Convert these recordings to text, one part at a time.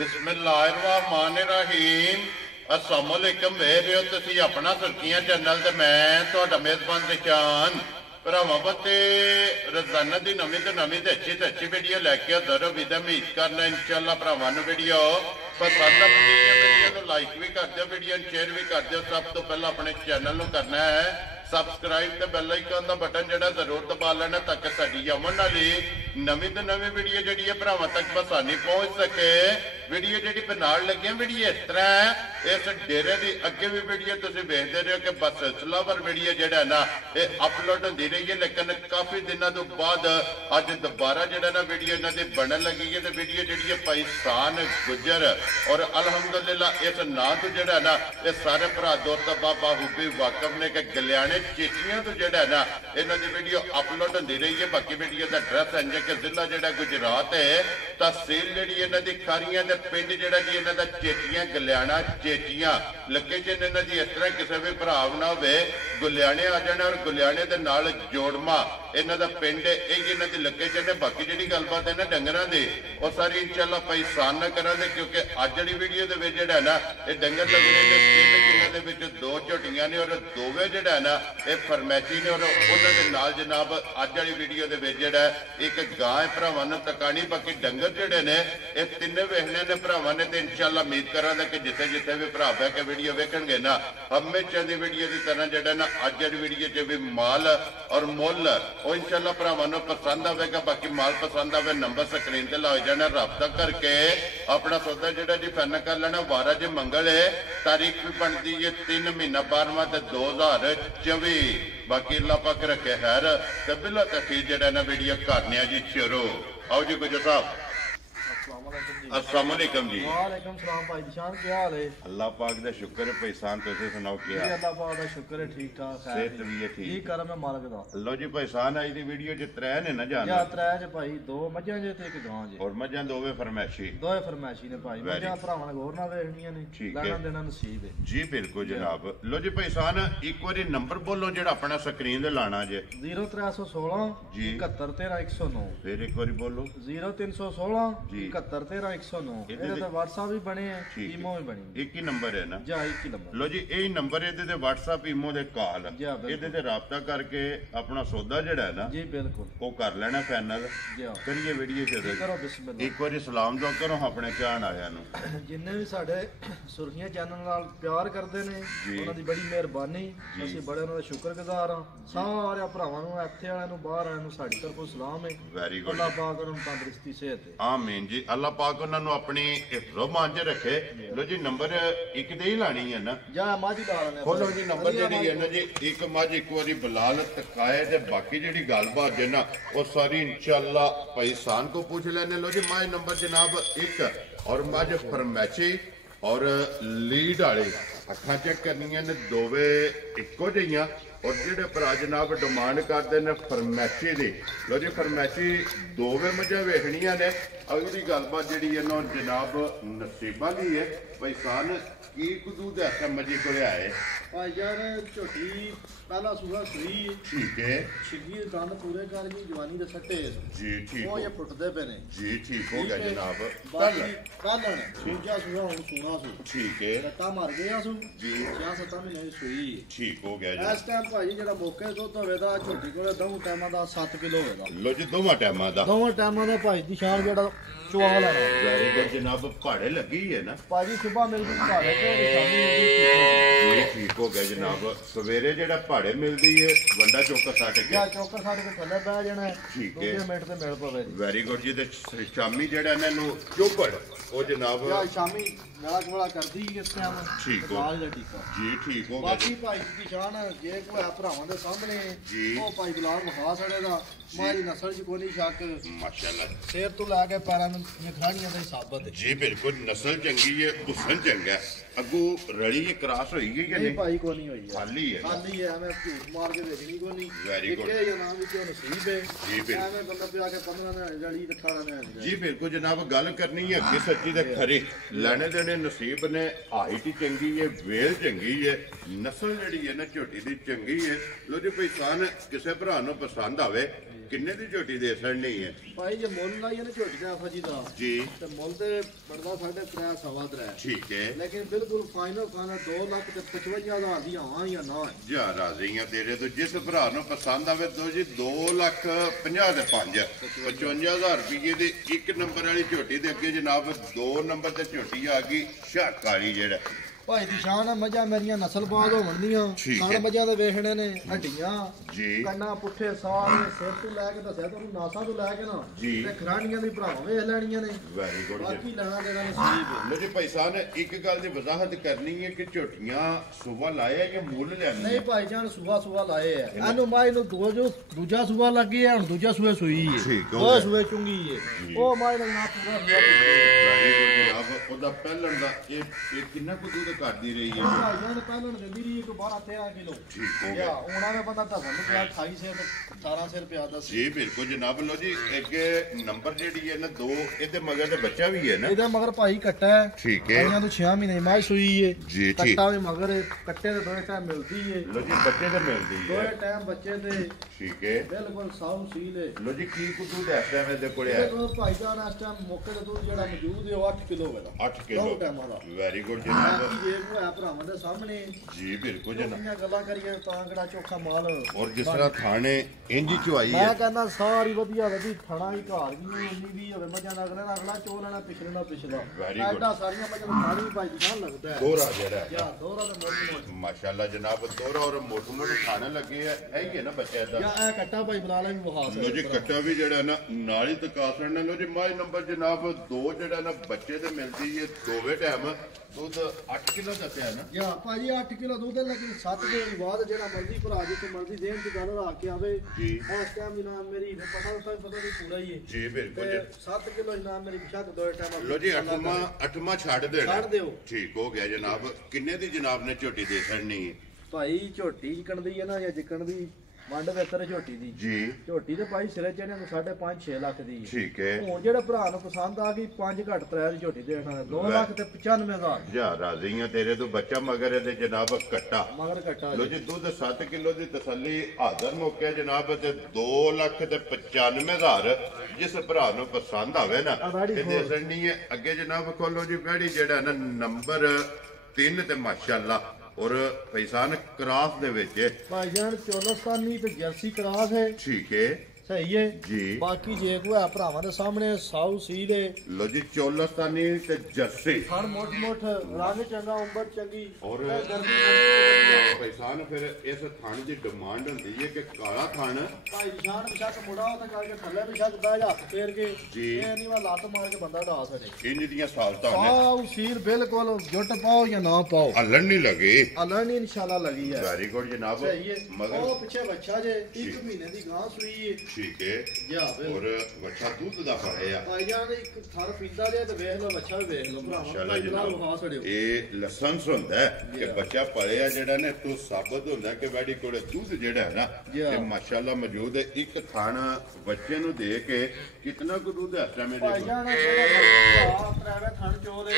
बिस्मिल्लाहिर्रहमानिर्रहीम अस्सलामुअलैकुम वेख रहे हो तुसी अपना सुर्खियां चैनल ते मैं तुहाडा मेज़बान निशान भरावां बते रोजाना की नवीं तो अच्छी वीडियो लैके हाज़र हो विदा उम्मीद करना इंशाअल्लाह भरावां नूं वीडियो पसंद आती है। वीडियो लाइक भी कर दो, वीडियो शेयर भी कर दो। सब तो पहला अपने चैनल नूं करना है सबसक्राइब ते बैल आइकन का बटन जड़ा जरूर दबा लेना ताकि साडी अमन वाली नवीं तो नवीं वीडियो जी भरावां तक बसानी पहुंच सके। वीडियो जी बनाने लगे वीडियो इस तरह है, इस डेरे की अगे भी वीडियो तुम वेखते रहे हो कि बस सिलसिलावर वीडियो जड़ा ना ये अपलोड होती रही है, लेकिन काफ़ी दिनों तो बाद अज दोबारा जड़ा ना वीडियो इन्हों की बनन लगी है। तो वीडियो जी भाई सान गुजर और अलहमदुलिल्लाह इस नाम तो जड़ा ना ये सारे भरा दोस्त बाबा हुबी वाकफ ने कि गलियाने चेटियां तो जड़ा ना इन्हों की वीडियो अपलोड होती रही है। बाकी वीडियो का एड्रैस इंज कि जिला जड़ा गुजरात है, तहसील जी इन्हों की खारियां पिंड जड़ा जी इन्हों का चेटियां गलियाना चेटियां। लोकेशन इन्हों की इस तरह किसी भी भरा ना हो गुलियाने आ जाना और गुलियाने के नाल जोड़मा इन्हों का पिंड यही इन्हों की लोकेशन है। बाकी जी गलबात है ना डंगरां दी वो सारी इंशाअल्लाह भाई सान ना करांगे, क्योंकि अज वाली वीडियो के जड़ा ना ये डंगर लगने ने तीन जिन्हों के दो झोटियां ने और दोवे जड़ा ना ये फरमैशी ने और उन्होंने नाल जनाब अज वाली वीडियो के जड़ा एक गां है भरावां नूं तकानी। बाकी डंगर जड़े ने ये तिन्ने वेखने ने भरावां ने। तो इंशाअल्लाह उम्मीद करांगे कि जिथे जिथे भी भरा बह के वीडियो वेखणगे ना हमेशा की वीडियो की तरह जड़ा ना अज वाली वीडियो च भी माल और मुल वो इंशाअल्लाह भरावां नूं पसंद आवेगा। बाकी माल पसंद आवे नंबर स्क्रीन ते ला जाना, रब्ता करके अपना सौदा जड़ा जी फाइनल कर लेना। वारा जी मंगल है, तारीख भी बनती है 3 महीना 12वां 2024। बाकी अल्लाह पाक रखे खैर ते बिला तखीर जड़ा ना वीडियो करने जी शुरू। आओ जी गुजर साहब। अस्सलाम वालेकुम जी। वालेकुम सलाम भाई निशान, क्या हाल है? अल्लाह पाक दा शुक्र है भाई सान, तुसीं सुनाओ क्या जी अल्लाह पाक दा शुक्र है, ठीक ठाक है। सेहत भी है ठीक। जी करम है मालिक दा। लो जी भाई सान आज दी वीडियो च त्रै ने ना जाना। या त्रै ज भाई, दो मज्जां जे ते एक गां जे। और मज्जां दोवे फरमैशी। दोए फरमैशी ने भाई, मज्जां भरावां ने गौर नाल वेखणियां ने, लेना देना नसीब है। जी बिल्कुल जनाब। लो जी भाई सान एक बारी नंबर बोलो जेड़ा अपना स्क्रीन ते लाना जे। 0316 जी 71 13 109। फिर एक बारी बोलो। 0316 जी 71 13 109। ਇਹਦੇ ਇਹਦੇ ਤੇ WhatsApp ਵੀ ਬਣੇ ਹੈ, ਠੀਕ ਈਮੋ ਵੀ ਬਣੀ ਇੱਕ ਹੀ ਨੰਬਰ ਹੈ ਨਾ? ਜਾਂ ਇੱਕ ਹੀ ਨੰਬਰ। ਲੋ ਜੀ ਇਹ ਨੰਬਰ ਇਹਦੇ ਤੇ WhatsApp ਈਮੋ ਦੇ ਕਾਲ ਜੀ ਹਾਂ, ਬਿਲਕੁਲ। ਇਹਦੇ ਤੇ ਰਾਬਤਾ ਕਰਕੇ ਆਪਣਾ ਸੌਦਾ ਜਿਹੜਾ ਹੈ ਨਾ ਜੀ ਬਿਲकुल ਉਹ ਕਰ ਲੈਣਾ ਫਾਈਨਲ। ਜੀ ਹਾਂ, ਕਰੀਏ ਵੀਡੀਓ ਸ਼ੁਰੂ। ਕਰੋ ਬਿਸਮਿਲ੍ਲਾ। ਇੱਕ ਵਾਰੀ ਸਲਾਮ ਦੁਆ ਕਰੋ ਆਪਣੇ ਚਾਹਣ ਵਾਲਿਆਂ ਨੂੰ। ਜਿੰਨੇ ਵੀ ਸਾਡੇ ਸੁਰਖੀਆਂ ਚੈਨਲ ਨਾਲ ਪਿਆਰ ਕਰਦੇ ਨੇ ਉਹਨਾਂ ਦੀ ਬੜੀ ਮਿਹਰਬਾਨੀ, ਅਸੀਂ ਬੜੇ ਉਹਨਾਂ ਦਾ ਸ਼ੁਕਰਗੁਜ਼ਾਰ ਹਾਂ। ਸਾਰੇ ਭਰਾਵਾਂ ਨੂੰ, ਇੱਥੇ ਵਾਲਿਆਂ ਨੂੰ, ਬਾਹਰ ਵਾਲਿਆਂ ਨੂੰ ਸਾਡੀ ਤਰਫੋਂ ਸਲਾਮ ਹੈ। Very good. ਅੱਲਾਹ ਪਾਕ ਉਹਨਾਂ ਨੂੰ ਤੰਦਰੁਸਤੀ ਸਿਹਤ ਦੇ। ਆਮੀਨ ਜੀ। ਅੱਲਾਹ ਪਾਕ ਉਹਨਾਂ ਨੂੰ ਆਪਣੀ ਹਿਫਜ਼ੋ-मान च रखे। लो जी नंबर एक दे ही लानी है ना? ਜਾਂ ਮਾਝੀ ਦਾਲ ਨੇ खोलो जी नंबर जी है ना जी। एक मझ एक बारी बिलाल तकाए ते बाकी जी गलबात है ना वो सारी इंशाअल्लाह भाई सान को पूछ लेने। लो जी मझ नंबर जनाब एक और मझ फरमैशी और लीड वाले अखा चेक करनिया ने दोवे इको जिहियां और जेडे भरा जनाब डिमांड करते हैं फरमैशी की। लो जी फरमैशी दोवे मझां वेखणियां ने। अगली गलबात जी जनाब नसीबा की है भाई सान की कदूद ऐसा मजी को आए ਭਾਈ ਯਾਰ ਝੋਟੀ ਪਹਿਲਾ ਸੂਆ ਸੂਈ, ठीक है ਛਿੱਗੀ ਦੰਦ ਪੂਰੇ ਕਰ ਗਈ, ਜਵਾਨੀ ਦੇ ਸੱਟੇ जी ठीक ਉਹ हो ਇਹ ਫੁੱਟਦੇ ਪਏ ਨੇ जी ठीक हो गया जनाब। ਬਾਕੀ ਕੱਲਣ ਦੂਜਾ ਸੂਆ ਹੁਣ ਸੂਣਾ ਸੂ ठीक है ਰੱਟਾ ਮਰ ਗਿਆ ਸੂ जी 6-7 ਮਹੀਨੇ ਦੀ ਸੂਈ। ठीक हो गया ਇਸ जनाब। ਟਾਈਮ ਭਾਈ ਜਿਹੜਾ ਮੌਕੇ ਦੁੱਧ ਹੋਵੇਗਾ ਝੋਟੀ ਕੋਲੇ ਦੋ ਟਾਈਮਾਂ ਦਾ 7 ਕਿਲੋ ਹੋਵੇਗਾ। लो जी दोवां टाइमां दा ਦੋਵਾਂ ਟਾਈਮਾਂ ਦਾ ਭਾਈ ਦੀ ਸ਼ਾਨ ਜਿਹੜਾ ਚੁਆ ਲੈਣਾ। वेरी गुड जनाब। पहाड़े लगी है ना? ਭਾਜੀ ਸੁਬਾ ਮਿਲ ਗਈ ਭਾੜੇ ਤੇ ਸ਼ਾਮੀ ਮਿਲ जी ठीक हो गया जनाब। सवेरे जेड़ा पहाड़े मिलती है वंडा चौका सट ਜਾਂ गया। ਚੌਕਰ ਸਾਡੇ ਕੋਲ ਥੱਲੇ ਬਹਿ ਜਾਣਾ ਠੀਕ ਹੈ। 2 ਮਿੰਟ ਤੇ ਮਿਲ ਪਵੇ। वेरी गुड जी। ते शामी जेड़ा इन्हां नूं चोपड़ ਉਹ जनाब ਜਾਂ ਸ਼ਾਮੀ ਮੇਲਾ ਕੋਲਾ ਕਰਦੀ ਇਸ ਟਾਈਮ ਠੀਕ ਹੋ। ਲਾਲ ਦਾ ਟੀਕਾ। जी ठीक हो गया ਬਾਕੀ ਭਾਈ ਦੀ ਸ਼ਾਨ ਜੇ ਕੋਈ ਭਰਾਵਾਂ ਦੇ ਸਾਹਮਣੇ ਜੀ। ਉਹ ਭਾਈ ਗੁਲਾਮ ਵਹਾ ਸੜੇ ਦਾ ਮਾਰੀ ਨਸਲ ਚ ਕੋਈ ਨਹੀਂ ਸ਼ੱਕ। माशाल्लाह ਸਿਰ ਤੋਂ ਲਾ ਕੇ ਪੈਰਾਂ ਨੂੰ ਨਿਖਾਣੀਆਂ ਦਾ ਸਾਬਤ ਹੈ। जी बिल्कुल। नस्ल चंगी है, हुसन चंगा है। अगू रली क्रॉस होई गई कि ਨਹੀਂ नहीं? ਭਾਈ ਕੋਈ ਨਹੀਂ ਹੋਈ ਹੈ, खाली है ना? ਖਾਲੀ ਹੈ, ਐਵੇਂ ਝੂਠ ਮਾਰ ਕੇ ਵੇਚਣੀ ਕੋਈ ਨਹੀਂ। Very good। ਇੱਕੇ ਜਾਂ ਨਾਮ ਵਿੱਚ ਨਸੀਬ ਹੈ। ਜੀ ਬਿਲਕੁਲ। ਐਵੇਂ ਬੰਦਾ ਪਿਆ ਕੇ 15 ਨੇ ਜੜੀ 18 ਨੇ जी बिल्कुल जनाब। गल करनी है कि सच्ची ते खरी लेने देने नसीब ने। हाइट ही चंगी है, वेल चंगी है, नस्ल जी है ना झोटी की चंगी है। लो जी भाई सान किसी भरा नूं पसंद आवे ਕਿੰਨੇ ਦੀ ਝੋਟੀ ਦੇ ਛੜਨੀ ਹੈ ਭਾਈ ਜੇ ਮੁੱਲ ਲਾਈਏ ਨਾ ਝੋਟੀ ਦਾ ਫਜੀ ਦਾ ਜੀ ਤੇ ਮੁੱਲ ਤੇ ਬਣਦਾ 3.5 ਸਵਾ 3 ਠੀਕ ਹੈ ਲੇਕਿਨ ਬਿਲਕੁਲ ਫਾਈਨਲ ਖਾਣਾ 2,55,000 ਦੀ ਹਾਂ ਜਾਂ ਨਾ ਜਾ ਰਾਜ਼ੀਆਂ ਤੇਰੇ ਤੋਂ ਜਿਸ ਭਰਾ ਨੂੰ ਪਸੰਦ ਆਵੇ ਦੋ ਜੀ 2,50,000 ਦੇ 5 55,000 ਰੁਪਏ ਦੀ ਇੱਕ ਨੰਬਰ ਵਾਲੀ ਝੋਟੀ ਦੇ ਅੱਗੇ ਜਨਾਬ 2 ਨੰਬਰ ਤੇ ਝੋਟੀ ਆ ਗਈ ਸ਼ਾਕਾਲੀ ਜਿਹੜਾ ਭਾਈ ਦੀ ਸ਼ਾਨ ਆ ਮੱਝਾਂ ਮੇਰੀਆਂ ਨਸਲਬਾਜ਼ ਹੋਣਗੀਆਂ ਖਾਣ ਮੱਝਾਂ ਦੇ ਵੇਖਣੇ ਨੇ ਹੱਡੀਆਂ ਜੀ ਕੰਨਾਂ ਪੁੱਠੇ ਸਾਹ ਸਿਰ ਤੋਂ ਲੈ ਕੇ ਦੱਸਿਆ ਤੁਹਾਨੂੰ ਨਾਸਾਂ ਤੋਂ ਲੈ ਕੇ ਨਾ ਤੇ ਖਰਾਣੀਆਂ ਦੀ ਭਰਾਵਾਂ ਵੇਖ ਲੈਣੀਆਂ ਨੇ ਵੈਰੀ ਗੁੱਡ ਬਾਕੀ ਲੈਣਾ ਦੇਣਾ ਨਸੀਬ ਲੋ ਜੀ ਭਾਈ ਸਾਹਿਬ ਨੇ ਇੱਕ ਗੱਲ ਦੀ ਵਜ਼ਾਹਤ ਕਰਨੀ ਹੈ ਕਿ ਝੋਟੀਆਂ ਸੁਬਾ ਲਾਇਆ ਜਾਂ ਮੁੱਲ ਲੈਣੀ ਨਹੀਂ ਭਾਈ ਜਾਨ ਸੁਬਾ ਲਾਏ ਆ ਇਹਨੂੰ ਮਾਈ ਨੂੰ ਦੂਜਾ ਸੁਬਾ ਲੱਗੀ ਹੈ ਹੁਣ ਦੂਜਾ ਸੂਏ ਸੂਈ ਹੈ ਉਹ ਸੂਏ ਚੁੰਗੀ ਹੈ ਉਹ ਮਾਈ ਦਾ ਨਾ ਪੂਰਾ ਵੈਰੀ ਗੁੱਡ ਜਨਾਬ ਉਹਦਾ ਪਹਿਲਣ ਦਾ ਇਹ ਕਿੰਨਾ ਕੁ ਦੁੱਧ ਕਰਦੀ ਰਹੀ ਹੈ ਭਾਈ ਜਾਨ ਪਹਿਲਣ ਦਿੰਦੀ ਰਹੀ ਕੋ 12-13 ਕਿਲੋ ਠੀਕ ਹੋ ਗਿਆ ਉਹਨਾਂ ਨੇ ਬੰਦਾ ਢਸਣ ਨੂੰ ਪਿਆ 28 ਸਿਰ 18 ਸਿਰ ਪਿਆ ਦਾ ਜੀ ਬਿਲਕੁਲ ਜਨਾਬ ਲੋ ਜੀ ਅੱਗੇ ਨੰਬਰ ਜਿਹੜੀ ਹੈ ਨਾ 2 ਇਹਦੇ ਮਗਰ ਤੇ ਬੱਚਾ ਵੀ ਹੈ ਨਾ ਇਹਦਾ ਮਗਰ ਭਾਈ ਕੱਟਾ ਹੈ ਠੀਕ ਹੈ ਇਹਨਾਂ ਤੋਂ 6 ਮਹੀਨੇ ਮਾਈ ਸੂਈ ਹੈ ਜੀ ਠੀਕ ਕੱਟਾ ਵੀ ਮਗਰ ਕੱਟੇ ਦੇ ਦੋਏ ਟਾਈਮ ਮਿਲਦੀ ਹੈ ਲੋ ਜੀ ਬੱਚੇ ਤੇ ਮਿਲਦੀ ਹੈ ਦੋਏ ਟਾਈਮ ਬੱਚੇ ਦੇ ਠੀਕ ਹੈ ਬਿਲਕੁਲ ਸਾਊ ਸੀਲ ਹੈ ਲੋ ਜੀ ਕੀ ਕੁ ਦੁੱਧ ਇਸ ਟਾਈਮ ਇਹਦੇ ਕੋਲੇ ਇਹ ਹੈ ਤੋਂ ਭਾਈ ਜਾਨ ਇਸ ਟਾਈਮ ਮੌਕੇ ਤੇ ਦੁੱਧ ਜਿਹੜਾ ਮੌਜੂਦ ਹੈ ਉਹ 8 ਕਿਲੋ ਹੈ 8 ਕਿਲੋ ਦੋ ਟਾਈਮਾਂ ਦਾ ਵੈਰੀ ਗੁੱਡ ਜਨਾਬ ਬਾਕੀ ਜੇ ਹੋਇਆ ਭਰਾਵਾਂ ਦੇ ਸਾਹਮਣੇ ਜੀ ਬਿਲਕੁਲ ਜਨਾਬ ਕਿੰਨੀਆਂ ਗੱਲਾਂ ਕਰੀਏ ਤਾਂ ਕਿਹੜਾ ਚੋਖਾ ਮਾਲ ਔਰ ਜਿਸ ਤਰ੍ਹਾਂ ਥਾਣੇ ਇੰਜ ਚੁਆਈ ਹੈ ਮੈਂ ਕਹਿੰਦਾ ਸਾਰੀ ਵਧੀਆ ਵਧੀ ਥਣਾ ਹੀ ਘਰ ਵੀ ਉਨੀ ਵੀ ਹੋਵੇ ਮੱਝਾਂ ਦਾ ਅਗਲਾ ਚੋ ਲੈਣਾ ਪਿਛਲੇ ਨਾਲ ਪਿਛਲਾ Very good. ਐਡਾ ਸਾਰੀਆਂ ਮੱਝਾਂ ਨੂੰ ਖਾਣੀ ਵੀ ਭਾਈ ਜਾਨ ਲੱਗਦਾ ਹੈ ਦੋਰਾ ਜਿਹੜਾ ਹੈ ਯਾ ਦੋਹਰਾ ਦਾ ਮੋਟ ਮਾਸ਼ਾਅੱਲਾ ਜਨਾਬ ਦੋਰਾ ਔਰ ਮੋਟੇ ਮੋਟੇ ਖਾਣੇ ਲੱਗੇ ਆ ਇਹ ਹੀ ਹੈ ਨਾ ਬੱਚਾ ਦਾ ਯਾ ਇਹ ਕੱਟਾ ਭਾਈ ਬੁਲਾ ਲੈ ਵੀ ਵਹਾ ਲੋ ਜੀ ਕੱਟਾ ਵੀ ਜਿਹੜਾ ਨਾ ਨਾਲ ਹੀ ਤਕਾਸਣ ਨੇ ਲੋ ਜੀ ਮਾਈ ਨੰਬਰ ਜਨਾਬ 2 ਜਿਹੜਾ ਨਾ ਬੱਚੇ ਤੇ ਮਿਲਦੀ ਹੈ ਦੋਵੇਂ ਟਾਈਮ ਦੁੱਧ 8 ਕਿਲੋ ਦਾ ਪਿਆ ਨਾ ਯਾ ਭਾਜੀ 8 ਕਿਲੋ ਦੁੱਧ ਹੈ ਲੇਕਿਨ 7 ਦੇ ਬਾਅਦ ਜਿਹੜਾ ਮਰਜ਼ੀ ਭਰਾ ਜਿੱਥੇ ਮਰਜ਼ੀ ਦੇਣ ਦੀ ਗੱਲ ਰੱਖ ਕੇ ਆਵੇ ਜੀ ਇਸ ਟਾਈਮ ਇਨਾਮ ਮੇਰੀ ਪਤਾ ਨਹੀਂ ਪੂਰਾ ਹੀ ਹੈ ਜੀ ਬਿਲਕੁਲ 7 ਕਿਲੋ ਇਨਾਮ ਮੇਰੀ ਬਿਸ਼ੱਕ ਦੋ ਟਾਈਮ ਲੋ ਜੀ ਅੱਠਵਾਂ ਛੱਡ ਦੇਣਾ ਛੱਡ ਦਿਓ ਠੀਕ ਹੋ ਗਿਆ ਜਨਾਬ ਕਿੰਨੇ ਦੀ ਜਨਾਬ ਨੇ ਝੋਟੀ ਦੇ ਛੱਡਣੀ ਹੈ ਭਾਈ ਝੋਟੀ ਜਿਕਣ ਦੀ ਹੈ ਨਾ ਜਾਂ ਜਿਕਣ ਦੀ ਮੰਡ ਦੇ ਉੱਤਰ ਝੋਟੀ ਦੀ ਜੀ ਝੋਟੀ ਤੇ ਭਾਈ ਸਿਰੇ ਚੜਿਆ ਨੂੰ 5.5-6 ਲੱਖ ਦੀ ਠੀਕ ਹੈ ਹੁਣ ਜਿਹੜੇ ਭਰਾ ਨੂੰ ਪਸੰਦ ਆ ਗਈ 5 ਘੱਟ 3 ਦੀ ਝੋਟੀ ਦੇਣਾ 2 ਲੱਖ ਤੇ 95,000 ਜਾ ਰਾਜ਼ੀਆਂ ਤੇਰੇ ਤੋਂ ਬੱਚਾ ਮਗਰ ਇਹਦੇ ਜਨਾਬ ਕੱਟਾ ਮਗਰ ਕੱਟਾ ਲੋ ਜੀ ਦੁੱਧ 7 ਕਿਲੋ ਦੀ ਤਸੱਲੀ ਹਾਜ਼ਰ ਮੌਕੇ ਜਨਾਬ ਤੇ 2 ਲੱਖ ਤੇ 95,000 ਜਿਸ ਭਰਾ ਨੂੰ ਪਸੰਦ ਆਵੇ ਨਾ ਇਹਦੇ ਸੰਨੀ ਹੈ ਅੱਗੇ ਜਨਾਬ ਖੋਲੋ ਜੀ ਬੈੜੀ ਜਿਹੜਾ ਨਾ ਨੰਬਰ 3 ਤੇ ਮਾਸ਼ਾਅੱਲਾ ਔਰ ਪੈਸਾਨ ਕਰਾਸ ਦੇ ਵਿੱਚ ਭਾਈ ਜਾਨ ਚੋਲਸਤਾਨੀ ਤੇ ਜਰਸੀ ਕਰਾਸ ਹੈ ਠੀਕ ਹੈ ਸਹੀ ਹੈ ਜੀ ਬਾਕੀ ਜੇ ਕੋਈ ਆ ਭਰਾਵਾਂ ਦੇ ਸਾਹਮਣੇ ਸਾਊ ਸੀਲ ਹੈ ਲੋ ਜੀ ਚੋਲਸਤਾਨੀ ਤੇ ਜਰਸੀ ਹਰ ਮੋਟ ਰੰਗ ਚੰਗਾ ਉਮਰ ਚੰਗੀ ਔਰ ਪੈਸਾਨ ਫਿਰ ਇਸ ਥਣ ਦੀ ਡਿਮਾਂਡ ਹੁੰਦੀ ਹੈ ਕਿ ਕਾਲਾ ਥਣ ਭਾਈ ਜਾਨ ਬਿਸ਼ੱਕ ਮੁੜਾ ਤਾਂ ਕਰਕੇ ਥੱਲੇ ਬਿਸ਼ੱਕ ਬਹਿ ਜਾ ਹੱਥ ਫੇਰ ਕੇ ਜੀ ਇਹ ਨਹੀਂ ਵਾ ਲੱਤ ਮਾਰ ਕੇ ਬੰਦਾ ਢਾ ਸਕੇ ਇੰਜ ਦੀਆਂ ਸਾਲਤਾਂ ਨੇ ਸਾਊ ਸੀਲ ਬਿਲਕੁਲ ਜੁੱਟ ਪਾਓ ਜਾਂ ਨਾ ਪਾਓ ਹੱਲਣ ਨਹੀਂ ਲੱਗੇ ਅੱਲਾ ਨੇ ਇਨਸ਼ਾਅੱਲਾ ਲੱਗੀ ਹੈ ਵੈਰੀ ਗੁੱਡ ਜਨਾਬ ਸਹੀ ਹੈ ਮਗਰ ਉਹ ਪਿੱਛੇ ਬੱਚਾ ਜੇ 1 ਮਹੀਨੇ ਦੀ ਗਾਂ ਸੂਈ ਹੈ ਠੀਕ ਹੈ ਜਾ ਵੇ ਔਰ ਬੱਚਾ ਦੁੱਧ ਦਾ ਫੜਿਆ ਭਾਈ ਜਾਨ ਇੱਕ ਥਰ ਪੀਂਦਾ ਜੇ ਤੇ ਵੇਖ ਲਓ ਬੱਚਾ ਵੀ ਵੇਖ ਲਓ ਮਾਸ਼ਾਅੱਲਾ ਭਰਾਵਾ ਜਨਾਬ ਵਹਾ ਛੜਿਓ ਇਹ ਲਾਇਸੈਂਸ ਹੁੰਦਾ ਹੈ ਕਿ ਬੱਚਾ ਪੜਿਆ ਜਿਹੜਾ ਨੇ ਤੋਂ ਸਾਬਤ ਹੁੰਦਾ ਕਿ ਵਾੜੀ ਕੋਲੇ ਦੁੱਧ ਜਿਹੜਾ ਹੈ ਨਾ ਇਹ ਮਾਸ਼ਾਅੱਲਾ ਮੌਜੂਦ ਹੈ ਇੱਕ ਥਣ ਬੱਚੇ ਨੂੰ ਦੇ ਕੇ ਕਿੰਨਾ ਕੁ ਦੁੱਧ ਹੈ ਸਮੇਂ ਭਾਈ ਦੇ ਜਾਨ ਪ੍ਰਾਈਵੇਟ ਥਣ ਚੋਦੇ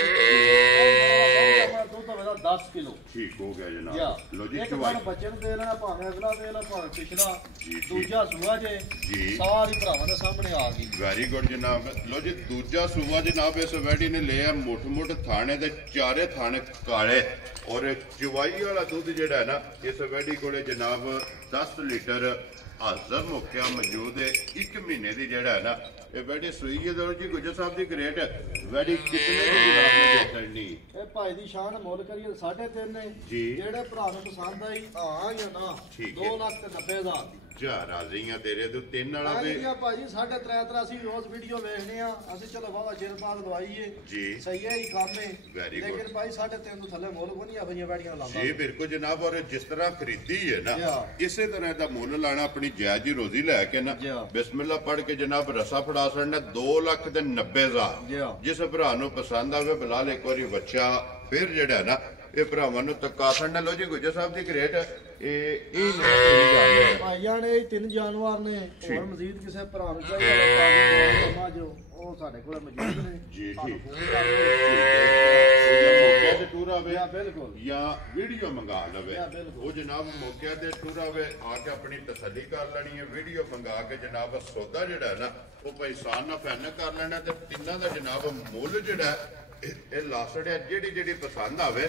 ਦੁੱਧ ਹੋਵੇਗਾ 10 ਕਿਲੋ ਠੀਕ ਹੋ ਗਿਆ ਜਨਾਬ ਲੋ ਜੀ ਇੱਕ ਚਵਾਈ ਥਣ ਬੱਚੇ ਨੂੰ ਦੇ ਲੈਣਾ ਭਾਵੇਂ ਅਗਲਾ ਦੇ ਲੈ ਭਾਵੇਂ ਪਿਛਲਾ ਜੀ, ਦੂਜਾ ਸੂਆ ਜੇ ਜੀ ਸਾਰੀ ਭਰਾਵਾਂ ਦੇ ਸਾਹਮਣੇ ਆ ਗਈ ਵੈਰੀ ਗੁੱਡ ਜਨਾਬ ਲੋ ਜੀ ਦੂਜਾ ਸੂਬਾ ਜਨਾਬ ਇਸ ਵੈਡੀ ਨੇ ਲਿਆ ਮੋਟ ਥਾਣੇ ਦੇ ਚਾਰੇ ਥਾਣੇ ਕਾਲੇ ਔਰ ਚਵਾਈ ਵਾਲਾ ਦੁੱਧ ਜਿਹੜਾ ਹੈ ਨਾ ਇਸ ਵੈਡੀ ਕੋਲੇ ਜਨਾਬ 10 ਲੀਟਰ ਹਾਜ਼ਰ ਮੌਕਿਆ ਮੌਜੂਦ ਹੈ 1 ਮਹੀਨੇ ਦੀ ਜਿਹੜਾ ਹੈ ਨਾ ਇਹ ਵੈਡੀ ਸੂਈ ਹੈ ਦੋਰ ਜੀ ਗੁਜਰ ਸਾਹਿਬ ਦੀ ਗ੍ਰੇਟ ਵੈਡੀ ਕਿਤਨੇ ਦੀ ਜਨਾਬ ਨੇ ਦੇਖਣੀ ਇਹ ਭਾਈ ਦੀ ਸ਼ਾਨ ਮੁੱਲ ਕਰੀਏ 3.5 ਨੇ ਜੀ ਜਿਹੜੇ ਭਰਾ ਨੂੰ ਪਸੰਦ ਆਈ ਹਾਂ ਜਾਂ ਨਾ ਠੀਕ ਹੈ 2,90,000 ਜਾ ਰਾਜ਼ੀਆਂ ਤੇਰੇ ਤੋਂ 3 ਵਾਲਾ ਆ ਵੀ ਜੀ ਭਾਜੀ 3.5 ਅਸੀਂ ਰੋਜ਼ ਵੀਡੀਓ ਵੇਖਦੇ ਆ ਅਸੀਂ ਚਲੋ ਬਾਬਾ ਚਿਰ ਬਾਅਦ ਦਵਾਈਏ ਜੀ ਸਹੀ ਹੈ ਹੀ ਕੰਮ ਹੈ Very good. ਲੇਕਿਨ ਭਾਈ 3.5 ਤੋਂ ਥੱਲੇ ਮੁੱਲ ਕੋ ਨਹੀਂ ਆ ਬਈਆਂ ਬੈੜੀਆਂ ਲਾਉਂਦਾ ਜੀ ਬਿਲਕੁਲ ਜਨਾਬ ਔਰ ਜਿਸ ਤਰ੍ਹਾਂ ਖਰੀਦੀ ਹੈ ਨਾ ਜੀ। ਇਸੇ ਤਰ੍ਹਾਂ ਦਾ ਮੁੱਲ ਲਾਣਾ ਆਪਣੀ ਜਾਇਜ਼ ਹੀ ਰੋਜ਼ੀ ਲੈ ਕੇ ਨਾ ਜੀ। ਬਿਸਮਿਲ੍ਲਾ ਪੜ ਕੇ ਜਨਾਬ ਰਸਾ ਫੜਾ ਛੜਨਾ 2,90,000 ਜੀ। ਜਿਸ ਭਰਾ ਨੂੰ ਪਸੰਦ ਆਵੇ ਬਲਾਲ ਇੱਕ ਵਾਰੀ ਬੱਚਾ ਫਿਰ ਜਿਹੜਾ ਨਾ ਇਹ ਭਰਾਵਾਂ ਨੂੰ ਤਕਾਸਣ ਨਾ ਲੋ ਜੀ ਗੁਜਰ ਸਾਹਿਬ ਦੀ ਗ੍ਰੇਟ ਇਹ ਨਹੀਂ ਭਾਈ ਜਾਨ ਇਹ 3 ਜਾਨਵਰ ਨੇ ਹੋਰ ਮਜ਼ੀਦ ਕਿਸੇ ਭਰਾ ਨੂੰ ਚਾਹੀਦਾ ਤਾਂ ਜੋ ਉਹ ਸਾਡੇ ਕੋਲ ਮੌਜੂਦ ਨੇ ਜੀ ਸਾਨੂੰ ਠੀਕ ਫੋਨ ਕਰ ਦਿਓ। ਮੌਕੇ ਤੇ ਟੂਰ ਆਵੇ ਲਵੇ ਬਿਲਕੁਲ ਜਾਂ ਵੀਡੀਓ ਮੰਗਾ ਲਵੇ ਬਿਲਕੁਲ। ਉਹ ਜਨਾਬ ਮੌਕਿਆਂ ਤੇ ਟੁਰਾ ਵੇ ਆ ਕੇ ਆਪਣੀ ਤਸੱਲੀ ਕਰ ਲੈਣੀ ਹੈ ਵੀਡੀਓ ਮੰਗਾ ਕੇ ਜਨਾਬ ਸੌਦਾ ਜਿਹੜਾ ਹੈ ਨਾ ਉਹ ਪੈਸਾਨ ਨਾਲ ਫੈਨ ਕਰ ਲੈਣਾ ਤੇ ਤਿੰਨਾਂ ਦਾ ਜਨਾਬ ਮੁੱਲ ਜਿਹੜਾ ਇਹ ਲਾਸਟ ਹੈ ਜਿਹੜੀ ਪਸੰਦ ਆਵੇ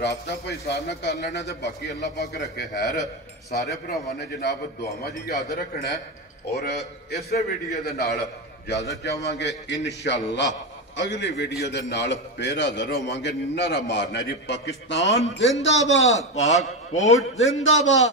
ਰਾਬਤਾ ਪੈਸਾਨ ਨਾਲ ਕਰ ਲੈਣਾ ਤੇ ਬਾਕੀ ਅੱਲਾਹ ਪਾਕ ਰੱਖੇ ਖੈਰ ਸਾਰੇ ਭਰਾਵਾਂ ਨੇ ਜਨਾਬ ਦੁਆਵਾਂ ਜੀ ਯਾਦ ਰੱਖਣਾ ਹੈ। ਔਰ ਇਸੇ ਵੀਡੀਓ ਦੇ ਨਾਲ ਇਜਾਜ਼ਤ ਚਾਹਾਂਗੇ ਇਨਸ਼ਾਅੱਲਾ ਅਗਲੀ ਵੀਡੀਓ ਦੇ ਨਾਲ ਫੇਰ ਹਾਜ਼ਰ ਹੋਵਾਂਗੇ। ਨਾਰਾ ਮਾਰਨਾ ਜੀ ਪਾਕਿਸਤਾਨ ਜ਼ਿੰਦਾਬਾਦ, ਪਾਕ ਫੌਜ ਜ਼ਿੰਦਾਬਾਦ।